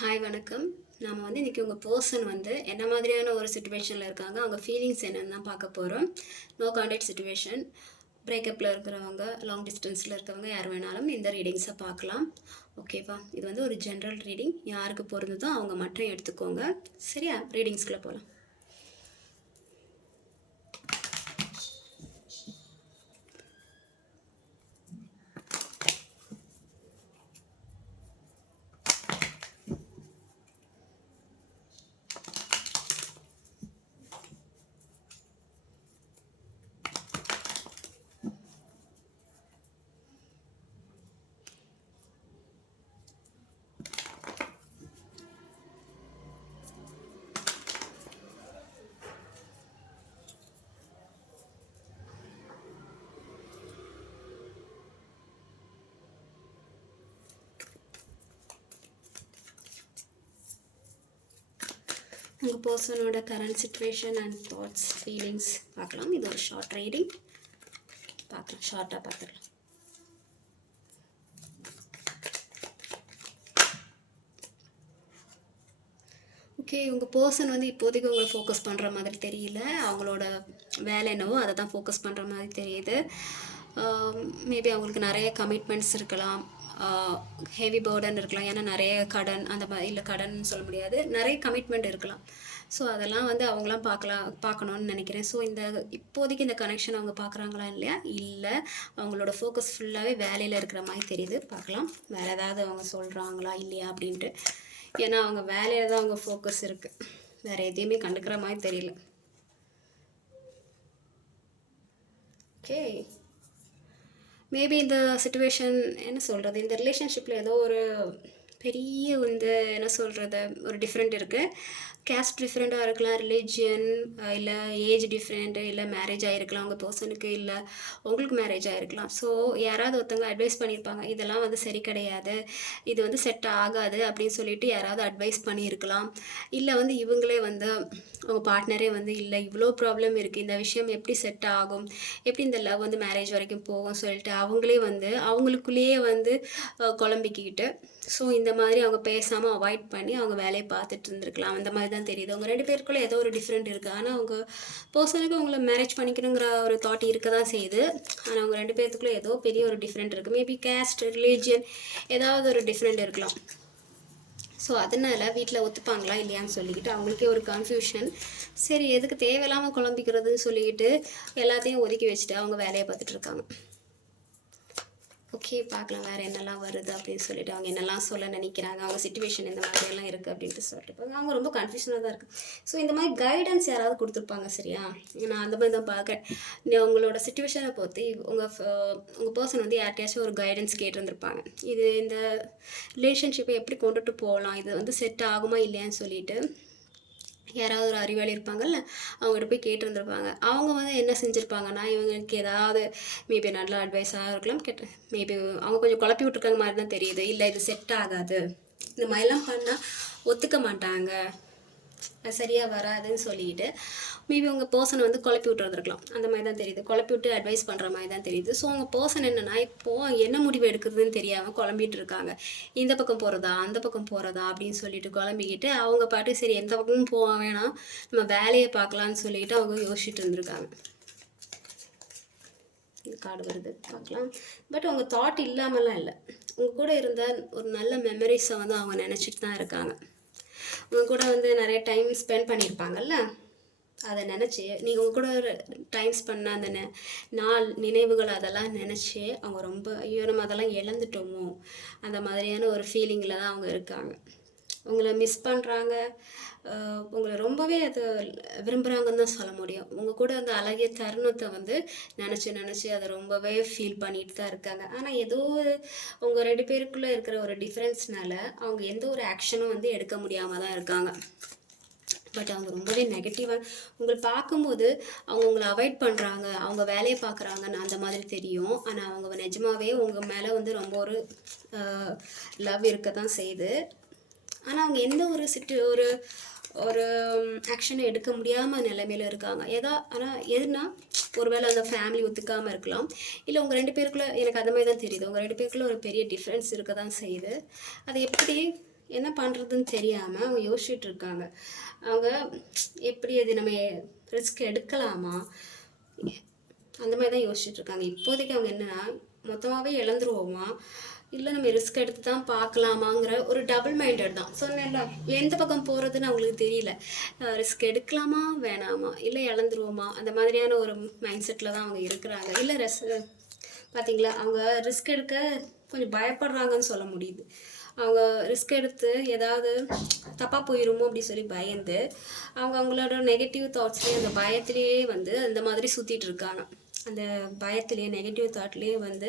Hi வணக்கம். நாம இன்னைக்கு உங்க பெர்சன் என்ன மாதிரியான ஒரு சிச்சுவேஷன்ல இருக்காங்க, அவங்க ஃபீலிங்ஸ் என்னன்னு தான் பார்க்க போறோம். நோ கான்டாக்ட் சிச்சுவேஷன், பிரேக்கப்ல இருக்கிறவங்க, லாங் டிஸ்டன்ஸ்ல இருக்கவங்க யார் வேணாலும் இந்த ரீடிங்ஸை பார்க்கலாம். ஓகேவா? இது ஒரு ஜென்ரல் ரீடிங். யாருக்கு பொருந்ததோ அவங்க மட்டும் எடுத்துக்கோங்க. சரியா? ரீடிங்ஸ்குள்ளே போகலாம். உங்கள் பர்சனோட current situation and thoughts, feelings பார்க்கலாம். இது ஒரு ஷார்ட் ரீடிங். பார்க்கலாம், ஷார்ட்டாக பார்த்துக்கலாம். ஓகே, உங்கள் பர்சன் இப்போதைக்கு உங்களை ஃபோக்கஸ் பண்ணுற மாதிரி தெரியல. அவங்களோட வேலை என்னவோ அதை தான் ஃபோக்கஸ் பண்ணுற மாதிரி தெரியுது. மேபி அவங்களுக்கு நிறைய கமிட்மெண்ட்ஸ் இருக்கலாம், ஹெவி பேர்டன் இருக்கலாம். ஏன்னா நிறைய கடன் அந்த மாதிரி, இல்லை கடன் சொல்ல முடியாது, நிறைய கமிட்மெண்ட் இருக்கலாம். ஸோ அதெல்லாம் அவங்களாம் பார்க்கணுன்னு நினைக்கிறேன். ஸோ இப்போதைக்கு இந்த கனெக்ஷன் அவங்க பார்க்குறாங்களா இல்லையா? இல்லை, அவங்களோட ஃபோக்கஸ் ஃபுல்லாகவே வேலையில் இருக்கிற மாதிரி தெரியுது. பார்க்கலாம் வேறு ஏதாவது அவங்க சொல்கிறாங்களா இல்லையா அப்படின்ட்டு. ஏன்னா அவங்க வேலையில் தான் அவங்க ஃபோக்கஸ் இருக்குது, வேறு எதையுமே கண்டுக்கிற மாதிரி தெரியல. ஓகே, மேபி இந்த சிச்சுவேஷன் என்ன சொல்கிறது, இந்த ரிலேஷன்ஷிப்பில் ஏதோ ஒரு பெரிய என்ன சொல்கிறது, ஒரு டிஃப்ரெண்ட் இருக்குது. கேஸ்ட் டிஃப்ரெண்ட்டாக இருக்கலாம், ரிலீஜியன் இல்லை ஏஜ் டிஃப்ரெண்ட்டு, இல்லை மேரேஜ் ஆகிருக்கலாம் உங்கள் பர்சனுக்கு, இல்லை உங்களுக்கு மேரேஜ் ஆகிருக்கலாம். ஸோ யாராவது ஒருத்தவங்க அட்வைஸ் பண்ணியிருப்பாங்க, இதெல்லாம் சரி கிடையாது, இது செட் ஆகாது அப்படின்னு சொல்லிட்டு யாராவது அட்வைஸ் பண்ணியிருக்கலாம். இல்லை இவங்களே உங்கள் பார்ட்னரே இல்லை இவ்வளோ ப்ராப்ளம் இருக்குது, இந்த விஷயம் எப்படி செட் ஆகும், எப்படி இந்த லவ் மேரேஜ் வரைக்கும் போகும் சொல்லிட்டு அவங்களே அவங்களுக்குள்ளேயே குழம்பிக்கிட்டு, ஸோ இந்த மாதிரி அவங்க பேசாமல் அவாய்ட் பண்ணி அவங்க வேலையை பார்த்துட்டு இருந்திருக்கலாம். அந்த மாதிரி தான் தெரியுது. அவங்க ரெண்டு பேருக்குள்ளே ஏதோ ஒரு டிஃப்ரெண்ட் இருக்குது. ஆனால் அவங்க பர்சனுக்கு அவங்கள மேரேஜ் பண்ணிக்கணுங்கிற ஒரு தாட் இருக்க தான் செய்யுது. ஆனால் அவங்க ரெண்டு பேர்த்துக்குள்ளே ஏதோ பெரிய ஒரு டிஃப்ரெண்ட் இருக்குது. மேபி கேஸ்ட், ரிலீஜியன் ஏதாவது ஒரு டிஃப்ரெண்ட் இருக்கலாம். ஸோ அதனால் வீட்டில் ஒத்துப்பாங்களா இல்லையான்னு சொல்லிக்கிட்டு அவங்களுக்கே ஒரு கன்ஃபியூஷன். சரி, எதுக்கு தேவையில்லாமல் குழம்பிக்கிறதுன்னு சொல்லிக்கிட்டு எல்லாத்தையும் ஒதுக்கி வச்சுட்டு அவங்க வேலையை பார்த்துட்ருக்காங்க. ஓகே, பார்க்கலாம் வேறு என்னெல்லாம் வருது அப்படின்னு சொல்லிட்டு, அவங்க என்னெல்லாம் சொல்ல நினைக்கிறாங்க, அவங்க சிச்சுவேஷன் இந்த மாதிரியெல்லாம் இருக்குது அப்படின்ட்டு சொல்லிட்டு அவங்க ரொம்ப கன்ஃபியூஷனாக தான் இருக்குது. ஸோ இந்த மாதிரி கைடன்ஸ் யாராவது கொடுத்துருப்பாங்க. சரியா? நான் அந்த மாதிரி தான் பார்க்குறேன். உங்களோட சிச்சுவேஷனை பொறுத்து உங்கள் பர்சன் யார்கிட்டயாச்சும் ஒரு கைடன்ஸ் கேட்டிருந்துருப்பாங்க. இந்த ரிலேஷன்ஷிப்பை எப்படி கொண்டுட்டு போகலாம், இது செட் ஆகுமா இல்லையான்னு சொல்லிட்டு யாராவது ஒரு அறிவாளி இருப்பாங்கல்ல, அவங்ககிட்ட போய் கேட்டிருந்துருப்பாங்க. அவங்க என்ன செஞ்சுருப்பாங்கன்னா, இவங்களுக்கு ஏதாவது மேபி நல்ல அட்வைஸாக இருக்கலாம். மேபி அவங்க கொஞ்சம் குழப்பி விட்ருக்காங்க மாதிரி தான் தெரியுது. இல்லை இது செட் ஆகாது, இந்த மாதிரிலாம் பண்ணால் ஒத்துக்க மாட்டாங்க, அது சரியாக வராதுன்னு சொல்லிட்டு மேபி உங்கள் பர்சனை குழப்பி விட்டுருந்துருக்கலாம். அந்த மாதிரி தான் தெரியுது, குழப்பி விட்டு அட்வைஸ் பண்ணுற மாதிரி தான் தெரியுது. ஸோ உங்கள் பர்சன் என்னென்னா, இப்போது என்ன முடிவு எடுக்கிறதுன்னு தெரியாமல் குழம்பிட்டு இருக்காங்க. இந்த பக்கம் போகிறதா அந்த பக்கம் போகிறதா அப்படின்னு சொல்லிட்டு குழம்பிக்கிட்டு அவங்க பாட்டு சரி எந்த பக்கமும் போக வேணாம், நம்ம வேலையை பார்க்கலான்னு சொல்லிட்டு அவங்க யோசிச்சுட்டு இருந்திருக்காங்க. கார்டு வருது, பார்க்கலாம். பட் அவங்க தாட் இல்லாமலாம் இல்லை, உங்கள் கூட இருந்த ஒரு நல்ல மெமரிஸை அவங்க நினச்சிட்டு தான் இருக்காங்க. உங்கள் கூட நிறைய டைம் ஸ்பெண்ட் பண்ணியிருப்பாங்கல்ல, அதை நினச்சி நீங்கள் உங்கள் கூட டைம் பண்ண அந்த நாள் நினைவுகள் அதெல்லாம் நினச்சி அவங்க ரொம்ப ஐயோ நம்ம அதெல்லாம் இழந்துட்டோமோ அந்த மாதிரியான ஒரு ஃபீலிங்கில் தான் அவங்க இருக்காங்க. உங்களை மிஸ் பண்ணுறாங்க, உங்களை ரொம்பவே அதை விரும்புகிறாங்கன்னு தான் சொல்ல முடியும். உங்கள் கூட அந்த அழகிய தருணத்தை நினச்சி அதை ரொம்பவே ஃபீல் பண்ணிட்டு தான் இருக்காங்க. ஆனால் ஏதோ உங்கள் ரெண்டு பேருக்குள்ளே இருக்கிற ஒரு டிஃப்ரென்ஸ்னால அவங்க எந்த ஒரு ஆக்ஷனும் எடுக்க முடியாமல் தான் இருக்காங்க. பட் அவங்க ரொம்பவே நெகட்டிவாக உங்களை பார்க்கும்போது அவங்க உங்களை அவாய்ட் பண்ணுறாங்க, அவங்க வேலையை பார்க்குறாங்கன்னு அந்த மாதிரி தெரியும். ஆனால் அவங்க நிஜமாவே உங்கள் மேலே ரொம்ப ஒரு லவ் இருக்க தான் செய்யுது. ஆனால் அவங்க எந்த ஒரு ஒரு ஆக்ஷனை எடுக்க முடியாமல் நிலைமையில் இருக்காங்க. ஆனால் எதுனா ஒருவேளை அந்த ஃபேமிலி ஒத்துக்காமல் இருக்கலாம், இல்லை உங்கள் ரெண்டு பேருக்குள்ளே எனக்கு அந்த மாதிரி தான் தெரியுது, உங்கள் ரெண்டு பேருக்குள்ளே ஒரு பெரிய டிஃப்ரென்ஸ் இருக்க தான் செய்யுது. அது எப்படி என்ன பண்ணுறதுன்னு தெரியாமல் அவங்க யோசிச்சுட்டு இருக்காங்க. அவங்க எப்படி அது நம்ம ரிஸ்க் எடுக்கலாமா அந்த மாதிரி தான் யோசிச்சுட்டு இருக்காங்க. இப்போதைக்கு அவங்க என்னன்னா மொத்தமாகவே இழந்துருவோமா இல்லை நம்ம ரிஸ்க் எடுத்து தான் பார்க்கலாமாங்கிற ஒரு டபுள் மைண்டட் தான். சொன்னேன்ல எந்த பக்கம் போகிறதுன்னு அவங்களுக்கு தெரியல. ரிஸ்க் எடுக்கலாமா வேணாமா இல்லை இழந்துருவோமா அந்த மாதிரியான ஒரு மைண்ட் செட்டில் தான் அவங்க இருக்கிறாங்க. இல்லை பார்த்தீங்களா அவங்க ரிஸ்க் எடுக்க கொஞ்சம் பயப்படுறாங்கன்னு சொல்ல முடியுது. அவங்க ரிஸ்க் எடுத்து ஏதாவது தப்பாக போயிடுமோ அப்படி சொல்லி பயந்து அவங்களோட நெகட்டிவ் தாட்ஸ்லேயே அந்த பயத்திலேயே வந்து அந்த மாதிரி சுற்றிட்டு இருக்காங்க. அந்த பயத்திலேயே நெகட்டிவ் தாட்லேயே வந்து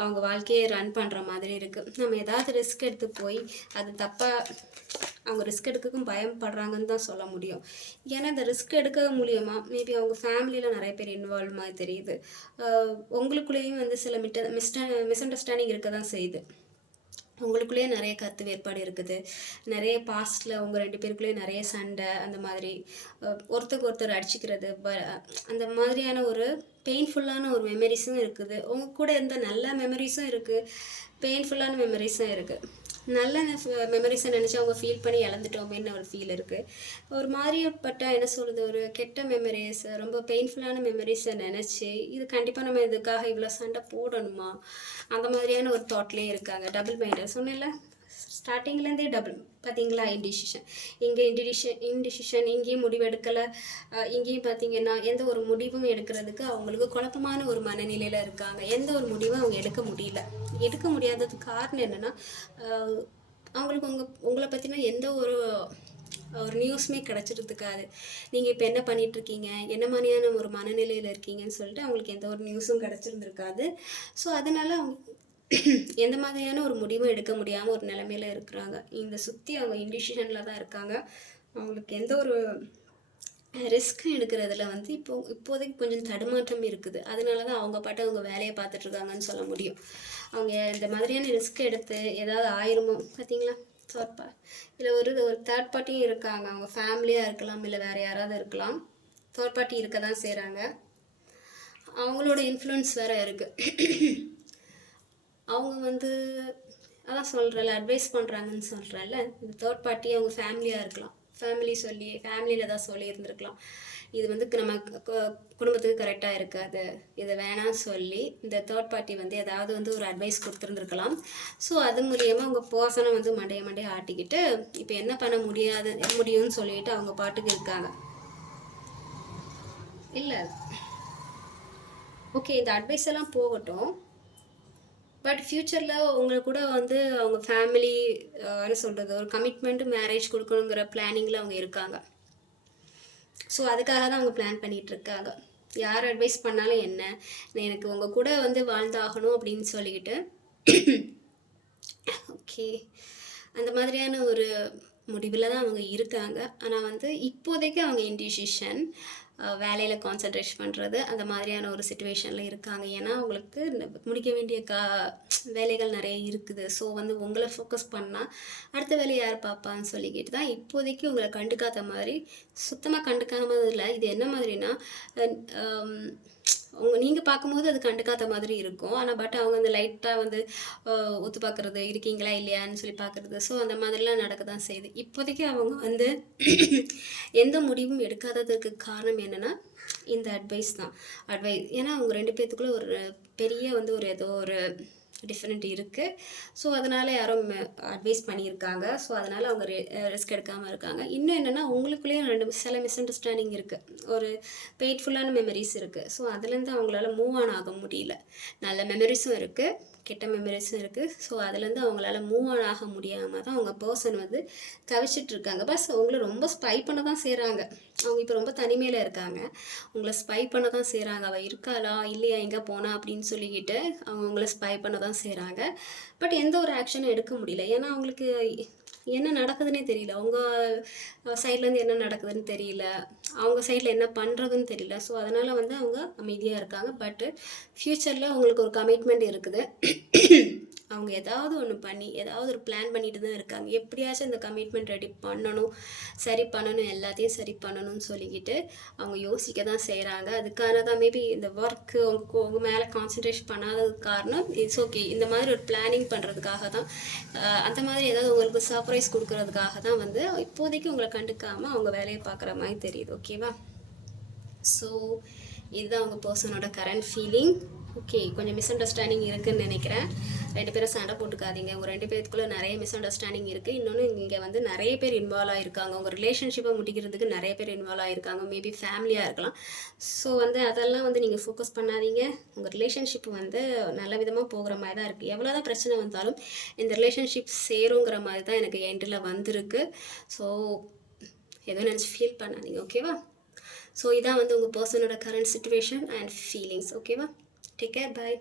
அவங்க வாழ்க்கையை ரன் பண்ணுற மாதிரி இருக்குது. நம்ம ஏதாவது ரிஸ்க் எடுத்து போய் அது தப்பாக அவங்க ரிஸ்க் எடுக்கக்கும் பயப்படுறாங்கன்னு தான் சொல்ல முடியும். ஏன்னா இந்த ரிஸ்க் எடுக்க மூலியமாக மேபி அவங்க ஃபேமிலியில் நிறைய பேர் இன்வால்வ் மாதிரி தெரியுது. உங்களுக்குள்ளேயும் வந்து சில மிஸ் அண்டர்ஸ்டாண்டிங் இருக்க தான் செய்யுது. உங்களுக்குள்ளேயே நிறைய கருத்து வேறுபாடு இருக்குது. நிறைய பாஸ்டில் உங்கள் 2 பேருக்குள்ளேயே நிறைய சண்டை அந்த மாதிரி ஒருத்தருக்கு ஒருத்தர் அடிச்சுக்கிறது அந்த மாதிரியான ஒரு பெயின்ஃபுல்லான ஒரு மெமரிஸும் இருக்குது. உங்கள் கூட இருந்த நல்ல மெமரிஸும் இருக்குது, பெயின்ஃபுல்லான மெமரிஸும் இருக்குது. நல்ல மெமரிஸை நினச்சி அவங்க ஃபீல் பண்ணி இழந்துட்டோமேன்னு ஒரு ஃபீல் இருக்குது. ஒரு மாதிரிப்பட்ட என்ன சொல்கிறது ஒரு கெட்ட மெமரிஸ் ரொம்ப பெயின்ஃபுல்லான மெமரிஸை நினச்சி இது கண்டிப்பாக நம்ம இதுக்காக இவ்வளோ சண்டை போடணுமா அந்த மாதிரியான ஒரு தாட்லேயே இருக்காங்க. டபுள் மைண்டட் சொன்னேன்ல ஸ்டார்டிங்லேருந்தே டபுள். பார்த்தீங்களா இன்டிசிஷன் இங்கே இன்டிசிஷன் இங்கேயும் முடிவு எடுக்கலை. இங்கேயும் பார்த்தீங்கன்னா எந்த ஒரு முடிவும் எடுக்கிறதுக்கு அவங்களுக்கு குழப்பமான ஒரு மனநிலையில் இருக்காங்க. எந்த ஒரு முடிவும் அவங்க எடுக்க முடியாததுக்கு காரணம் என்னென்னா அவங்களுக்கு உங்களை பற்றின எந்த ஒரு நியூஸுமே கிடச்சிருக்காது. நீங்கள் இப்போ என்ன பண்ணிகிட்ருக்கீங்க, என்ன மாதிரியான ஒரு மனநிலையில் இருக்கீங்கன்னு சொல்லிட்டு அவங்களுக்கு எந்த ஒரு நியூஸும் கிடச்சிருந்துருக்காது. ஸோ அதனால் அவங்க எந்த மாதிரியான ஒரு முடிவும் எடுக்க முடியாமல் ஒரு நிலைமையில் இருக்கிறாங்க. இந்த சுற்றி அவங்க இன்டிசிஷனில் தான் இருக்காங்க. அவங்களுக்கு எந்த ஒரு ரிஸ்க் எடுக்கிறதுல வந்து இப்போதைக்கு கொஞ்சம் தடுமாற்றம் இருக்குது. அதனால தான் அவங்க பாட்டு அவங்க வேலையை பார்த்துட்ருக்காங்கன்னு சொல்ல முடியும். அவங்க இந்த மாதிரியான ரிஸ்க் எடுத்து ஏதாவது ஆயிருமோ பார்த்தீங்களா இல்லை ஒரு தேர்ட் பார்ட்டியும் இருக்காங்க. அவங்க ஃபேமிலியாக இருக்கலாம், இல்லை வேறு யாராவது இருக்கலாம். தேர்ட் பார்ட்டி இருக்க தான் செய்கிறாங்க. அவங்களோட இன்ஃப்ளூயன்ஸ் வேறு இருக்குது. அவங்க வந்து அதான் சொல்கிறேன்ல அட்வைஸ் பண்ணுறாங்கன்னு சொல்கிறேன்ல, இந்த தேர்ட் பார்ட்டி அவங்க ஃபேமிலியாக இருக்கலாம். ஃபேமிலியில் தான் சொல்லியிருந்துருக்கலாம். இது வந்து நம்ம குடும்பத்துக்கு கரெக்டாக இருக்காது, இதை வேணாம் சொல்லி இந்த தேர்ட் பார்ட்டி வந்து ஏதாவது வந்து ஒரு அட்வைஸ் கொடுத்துருந்துருக்கலாம். ஸோ அது மூலியமாக அவங்க பர்சனை வந்து மண்டையை ஆட்டிக்கிட்டு இப்போ என்ன பண்ண முடியும்னு சொல்லிட்டு அவங்க பாட்டுக்கு இருக்காங்க. இல்லை ஓகே இந்த அட்வைஸ் எல்லாம் போகட்டும். பட் ஃப்யூச்சரில் உங்களுக்கு கூட வந்து அவங்க ஃபேமிலி என்ன சொல்கிறது ஒரு கமிட்மெண்ட்டு மேரேஜ் கொடுக்கணுங்கிற பிளானிங்கில் அவங்க இருக்காங்க. ஸோ அதுக்காக தான் அவங்க பிளான் பண்ணிகிட்ருக்காங்க. யார் அட்வைஸ் பண்ணாலும் என்ன, எனக்கு உங்கள் கூட வந்து வாழ்ந்தாகணும் அப்படின்னு சொல்லிக்கிட்டு ஓகே அந்த மாதிரியான ஒரு முடிவில் தான் அவங்க இருக்காங்க. ஆனால் வந்து இப்போதைக்கு அவங்க இன்டிசிஷன் வேலையில் கான்சன்ட்ரேட் பண்ணுறது அந்த மாதிரியான ஒரு சிச்சுவேஷனில் இருக்காங்க. ஏன்னா அவங்களுக்கு முடிக்க வேண்டிய வேலைகள் நிறைய இருக்குது. ஸோ வந்து உங்களை ஃபோக்கஸ் பண்ணால் அடுத்த வேலையை யார் பார்ப்பான்னு சொல்லிக்கிட்டு தான் இப்போதைக்கு உங்களை கண்டுக்காத மாதிரி சுத்தமாக கண்டுக்காமல் இல்லை. இது என்ன மாதிரினா நீங்கள் பார்க்கும்போது அது கண்டுக்காத மாதிரி இருக்கும். ஆனால் பட் அவங்க அந்த லைட்டாக வந்து ஒத்து பார்க்குறது இருக்கீங்களா இல்லையான்னு சொல்லி பார்க்குறது. ஸோ அந்த மாதிரிலாம் நடக்க தான் செய்யுது. இப்போதைக்கு அவங்க வந்து எந்த முடிவும் எடுக்காததுக்கு காரணம் என்னென்னா இந்த அட்வைஸ் தான். ஏன்னா அவங்க 2 பேர்த்துக்குள்ளே ஒரு பெரிய வந்து ஒரு ஏதோ ஒரு டிஃப்ரெண்ட் இருக்குது. ஸோ அதனால் யாரும் அட்வைஸ் பண்ணியிருக்காங்க. ஸோ அதனால் அவங்க ரிஸ்க் எடுக்காமல் இருக்காங்க. இன்னும் என்னென்னா உங்களுக்குள்ளேயும் சில மிஸ் அண்டர்ஸ்டாண்டிங் இருக்குது, ஒரு பெயின்ஃபுல்லான மெமரிஸ் இருக்குது. ஸோ அதுலேருந்து அவங்களால மூவ் ஆக முடியல. நல்ல மெமரிஸும் இருக்குது, கெட்ட மெமரிஸும் இருக்குது. ஸோ அதுலேருந்து அவங்களால மூவ் ஆக முடியாமல் தான் அவங்க பர்சன் வந்து தவிச்சிட்ருக்காங்க. பஸ் உங்களை ரொம்ப ஸ்பை பண்ண தான் செய்கிறாங்க. அவங்க இப்போ ரொம்ப தனிமையில் இருக்காங்க. உங்களை ஸ்பை பண்ண தான் செய்கிறாங்க. அவள் இருக்காளா இல்லையா எங்கே போனா அப்படின்னு சொல்லிக்கிட்டு அவங்க உங்களை ஸ்பை பண்ண தான் செய்கிறாங்க. பட் எந்த ஒரு ஆக்ஷனும் எடுக்க முடியல. ஏன்னா அவங்களுக்கு என்ன நடக்குதுன்னே தெரியல. அவங்க சைட்லேருந்து என்ன நடக்குதுன்னு தெரியல, அவங்க சைடில் என்ன பண்ணுறதுன்னு தெரியல. ஸோ அதனால் வந்து அவங்க அமைதியாக இருக்காங்க. பட்டு ஃப்யூச்சரில் அவங்களுக்கு ஒரு கமிட்மெண்ட் இருக்குது. அவங்க ஏதாவது ஒன்று பண்ணி ஏதாவது ஒரு பிளான் பண்ணிட்டு தான் இருக்காங்க. எப்படியாச்சும் இந்த கமிட்மெண்ட் ரெடி பண்ணணும், சரி பண்ணணும், எல்லாத்தையும் சரி பண்ணணும்னு சொல்லிக்கிட்டு அவங்க யோசிக்க தான் செய்கிறாங்க. அதுக்கான தான் மேபி இந்த ஒர்க்கு உங்க மேலே கான்சன்ட்ரேஷன் பண்ணாததுக்கு காரணம் இட்ஸ் ஓகே. இந்த மாதிரி ஒரு பிளானிங் பண்ணுறதுக்காக தான், அந்த மாதிரி ஏதாவது உங்களுக்கு சர்ப்ரைஸ் கொடுக்கறதுக்காக தான் வந்து இப்போதைக்கு உங்களை கண்டுக்காமல் அவங்க வேலையை பார்க்குற மாதிரி தெரியுது. ஓகேவா? ஸோ இதுதான் உங்கள் பர்சனோட கரண்ட் ஃபீலிங். ஓகே, கொஞ்சம் மிஸ் அண்டர்ஸ்டாண்டிங் இருக்குதுன்னு நினைக்கிறேன். 2 பேரும் சண்டை போட்டுக்காதீங்க. உங்கள் 2 பேருக்குள்ளே நிறைய மிஸ் அண்டர்ஸ்டாண்டிங் இருக்குது. இன்னொன்று இங்கே வந்து நிறைய பேர் இன்வால்வ் ஆகிருக்காங்க. உங்கள் ரிலேஷன்ஷிப்பை முடிக்கிறதுக்கு நிறைய பேர் இன்வால்வ் ஆகிருக்காங்க. மேபி ஃபேமிலியாக இருக்கலாம். ஸோ வந்து அதெல்லாம் வந்து நீங்கள் ஃபோக்கஸ் பண்ணாதீங்க. உங்கள் ரிலேஷன்ஷிப் வந்து நல்ல விதமாக போகிற மாதிரி தான் இருக்குது. எவ்வளோ தான் பிரச்சனை வந்தாலும் இந்த ரிலேஷன்ஷிப் சேருங்கிற மாதிரி தான் எனக்கு எண்டில் வந்திருக்கு. ஸோ எதுவும் நினச்சி ஃபீல் பண்ணாதீங்க. ஓகேவா? ஸோ இதான் வந்து உங்கள் பர்சனோட கரண்ட் சிச்சுவேஷன் அண்ட் ஃபீலிங்ஸ். ஓகேவா? Take care. பாய்.